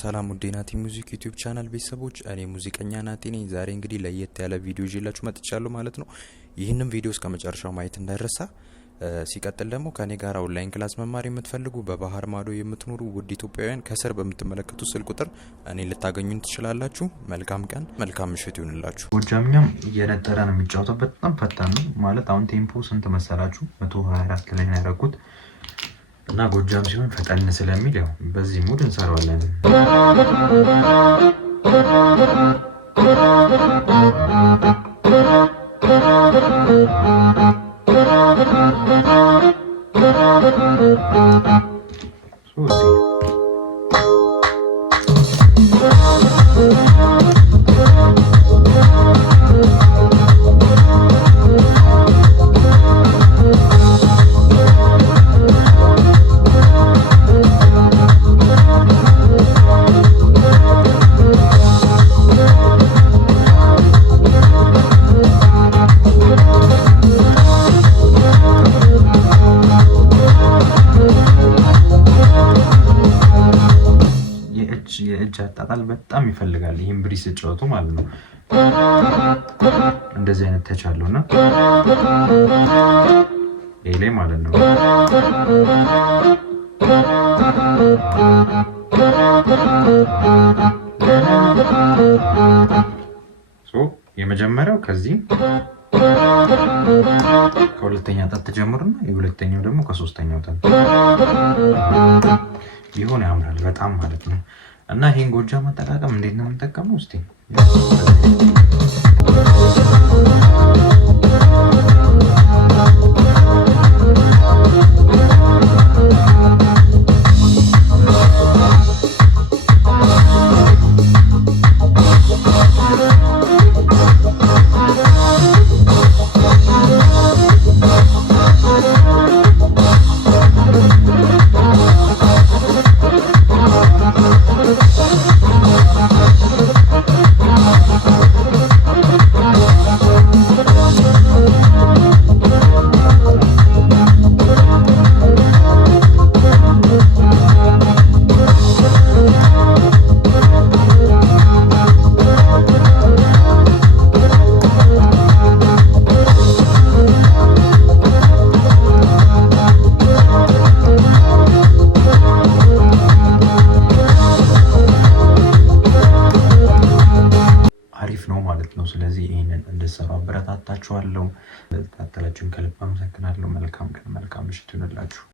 ሰላም ውዴ ናቲ ሙዚክ ዩቲዩብ ቻናል ቤተሰቦች እኔ ሙዚቀኛ ናቲ ነኝ። ዛሬ እንግዲህ ለየት ያለ ቪዲዮ ይዤላችሁ መጥቻለሁ ማለት ነው። ይህንን ቪዲዮ እስከ መጨረሻው ማየት እንዳይረሳ። ሲቀጥል ደግሞ ከኔ ጋር ኦንላይን ክላስ መማር የምትፈልጉ በባህር ማዶ የምትኖሩ ውድ ኢትዮጵያውያን ከስር በምትመለከቱት ስልክ ቁጥር እኔ ልታገኙን ትችላላችሁ። መልካም ቀን መልካም ምሽት ይሁንላችሁ። ጎጃምኛም እየነጠረ ነው የሚጫወተው። በጣም ፈጣን ነው ማለት አሁን ቴምፖ ስንት መሰላችሁ? 124 ላይ ነው ያደረኩት እና ጎጃም ሲሆን ፈጠን ስለሚል ያው በዚህ ሙድ እንሰራዋለን። የእጅ አጣጣል በጣም ይፈልጋል። ይሄን ብሪስ ጫወቱ ማለት ነው። እንደዚህ አይነት ተች አለውና ይሄ ማለት ነው። የመጀመሪያው ከዚህ ከሁለተኛ ጣት ተጀምሩና የሁለተኛው ደግሞ ከሶስተኛው ጣት ቢሆን ያምራል በጣም ማለት ነው። እና ይሄን ጎጃም አጠቃቀም እንዴት ነው የምንጠቀመው? እስቲ ነው ማለት ነው። ስለዚህ ይሄንን እንድትሰሩ አበረታታችኋለሁ። ተከታተላችሁን ከልብ አመሰግናለሁ። መልካም ቀን መልካም ምሽት ይሁንላችሁ።